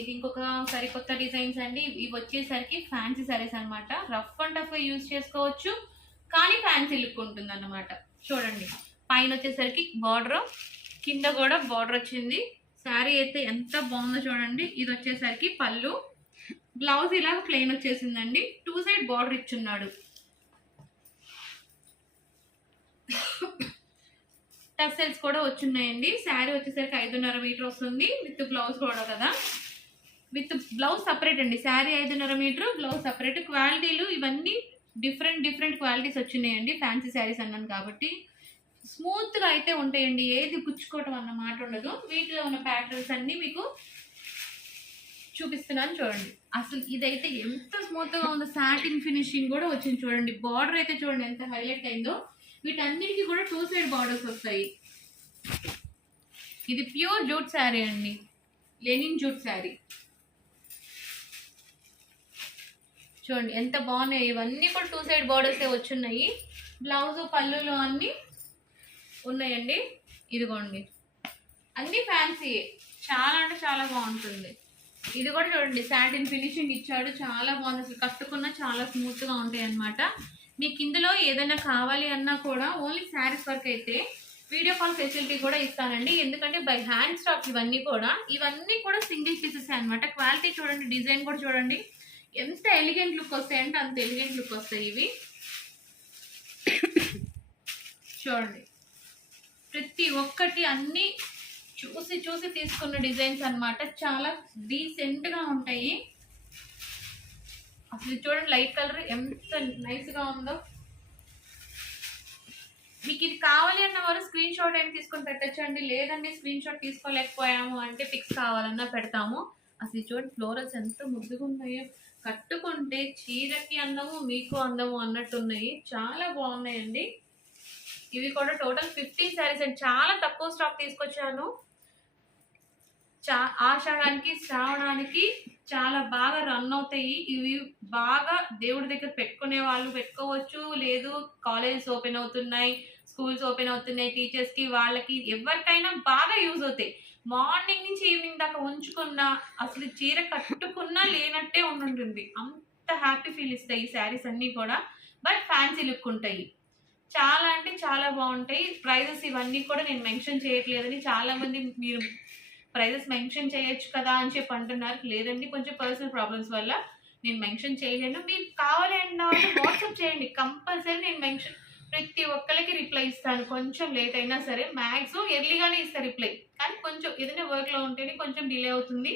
ఇది ఇంకొక సరికొత్త డిజైన్స్ అండి. ఇవి వచ్చేసరికి ఫ్యాన్సీ సారీస్ అనమాట. రఫ్ అండ్ టఫ్ యూజ్ చేసుకోవచ్చు, కానీ ఫ్యాన్సీ లుక్ ఉంటుంది అన్నమాట. చూడండి, పైన వచ్చేసరికి బార్డర్, కింద కూడా బార్డర్ వచ్చింది. శారీ అయితే ఎంత బాగుందో చూడండి. ఇది వచ్చేసరికి పళ్ళు, బ్లౌజ్ ఇలా ప్లెయిన్ వచ్చేసిందండి. 2 సైడ్ బార్డర్ ఇచ్చున్నాడు. టసల్స్ కూడా వచ్చున్నాయండి. శారీ వచ్చేసరికి 5.5 మీటర్ వస్తుంది విత్ బ్లౌజ్ కూడా కదా. విత్ బ్లౌజ్ సపరేట్ అండి. Sari 5.5 metre, blouse separate. క్వాలిటీలు ఇవన్నీ డిఫరెంట్ క్వాలిటీస్ వచ్చినాయండి. ఫ్యాన్సీ శారీస్ అన్నాను కాబట్టి స్మూత్గా అయితే ఉంటాయండి. ఏది గుచ్చుకోవటం అన్న మాట ఉండదు. వీటిలో ఉన్న ప్యాటర్న్స్ అన్నీ మీకు చూపిస్తున్నాను చూడండి. అసలు ఇదైతే ఎంత స్మూత్గా ఉందో. సాటిన్ ఫినిషింగ్ కూడా వచ్చింది చూడండి. బార్డర్ అయితే చూడండి ఎంత హైలైట్ అయిందో. వీటన్నిటికీ కూడా 2 సైడ్ బార్డర్స్ వస్తాయి. ఇది ప్యూర్ జూట్ శారీ అండి, లెనిన్ జూట్ శారీ. చూడండి ఎంత బాగున్నాయి. ఇవన్నీ కూడా 2 సైడ్ బార్డర్స్ వచ్చున్నాయి. బ్లౌజ్ పళ్ళులో అన్నీ ఉన్నాయండి. ఇదిగోండి, అన్ని ఫ్యాన్సీ, చాలా అంటే చాలా బాగుంటుంది. ఇది కూడా చూడండి, సాటిన్ ఫినిషింగ్ ఇచ్చాడు, చాలా బాగుంది. అసలు కట్టుకున్న చాలా స్మూత్గా ఉంటాయి అన్నమాట. మీకు ఇందులో ఏదైనా కావాలి అన్నా కూడా ఓన్లీ శారీస్ వరకు అయితే వీడియో కాల్ ఫెసిలిటీ కూడా ఇస్తానండి. ఎందుకంటే బై హ్యాండ్ స్టాక్ ఇవన్నీ కూడా సింగిల్ పీసెస్ అనమాట. క్వాలిటీ చూడండి, డిజైన్ కూడా చూడండి ఎంత ఎలిగెంట్ లుక్ వస్తాయి అంటే అంత ఎలిగెంట్ లుక్ వస్తాయి ఇవి. చూడండి, ప్రతి ఒక్కటి అన్ని చూసి తీసుకున్న డిజైన్స్ అన్నమాట. చాలా డీసెంట్గా ఉంటాయి. అసలు చూడండి, లైట్ కలర్ ఎంత నైస్గా ఉందో. మీకు ఇది కావాలి అన్న వారు స్క్రీన్ షాట్ అయినా తీసుకొని పెట్టచ్చండి. లేదండి స్క్రీన్ షాట్ తీసుకోలేకపోయాము అంటే పిక్స్ కావాలన్నా పెడతాము. అసలు చూడండి, ఫ్లోరల్స్ ఎంత ముద్దుగా ఉన్నాయో. కట్టుకుంటే చీరకి అందము, మీకు అందము అన్నట్టు ఉన్నాయి. చాలా బాగున్నాయండి. ఇవి కూడా టోటల్ 15 శారీస్ అండి. చాలా తక్కువ స్టాక్ తీసుకొచ్చాను. ఆషాఢానికి, శ్రావణానికి చాలా బాగా రన్ అవుతాయి. ఇవి బాగా దేవుడి దగ్గర పెట్టుకునే వాళ్ళు పెట్టుకోవచ్చు. లేదు, కాలేజెస్ ఓపెన్ అవుతున్నాయి, స్కూల్స్ ఓపెన్ అవుతున్నాయి, టీచర్స్కి వాళ్ళకి ఎవరికైనా బాగా యూజ్ అవుతాయి. మార్నింగ్ నుంచి ఈవినింగ్ దాకా ఉంచుకున్నా అసలు చీర కట్టుకున్నా లేనట్టే ఉంటుంది. అంత హ్యాపీ ఫీల్ ఇస్తాయి ఈ శారీస్ అన్నీ కూడా. బట్ ఫ్యాన్సీ లుక్ ఉంటాయి. చాలా అంటే చాలా బాగుంటాయి. ప్రైజెస్ ఇవన్నీ కూడా నేను మెన్షన్ చేయట్లేదని చాలామంది మీరు ప్రైజెస్ మెన్షన్ చేయొచ్చు కదా అని చెప్పి అంటున్నారు. లేదండి, కొంచెం పర్సనల్ ప్రాబ్లమ్స్ వల్ల నేను మెన్షన్ చేయలేను. మీరు కావాలి అన్న వాళ్ళు వాట్సాప్ చేయండి, కంపల్సరీ నేను ప్రతి ఒక్కరికి రిప్లై ఇస్తాను. కొంచెం లేట్ అయినా సరే, మ్యాక్సిమం ఎర్లీగానే ఇస్తాను రిప్లై. కానీ కొంచెం ఏదైనా వర్క్లో ఉంటేనే కొంచెం డిలే అవుతుంది.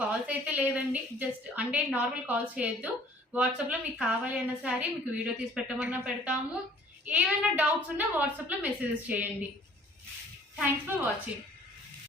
కాల్స్ అయితే లేదండి, జస్ట్ అంటే నార్మల్ కాల్స్ చేయొద్దు. వాట్సాప్లో మీకు కావాలి అన్న సారీ మీకు వీడియో తీసి పెట్టమన్నా పెడతాము. ఏమైనా డౌట్స్ ఉన్నా వాట్సాప్లో మెసేజెస్ చేయండి. Thanks for watching.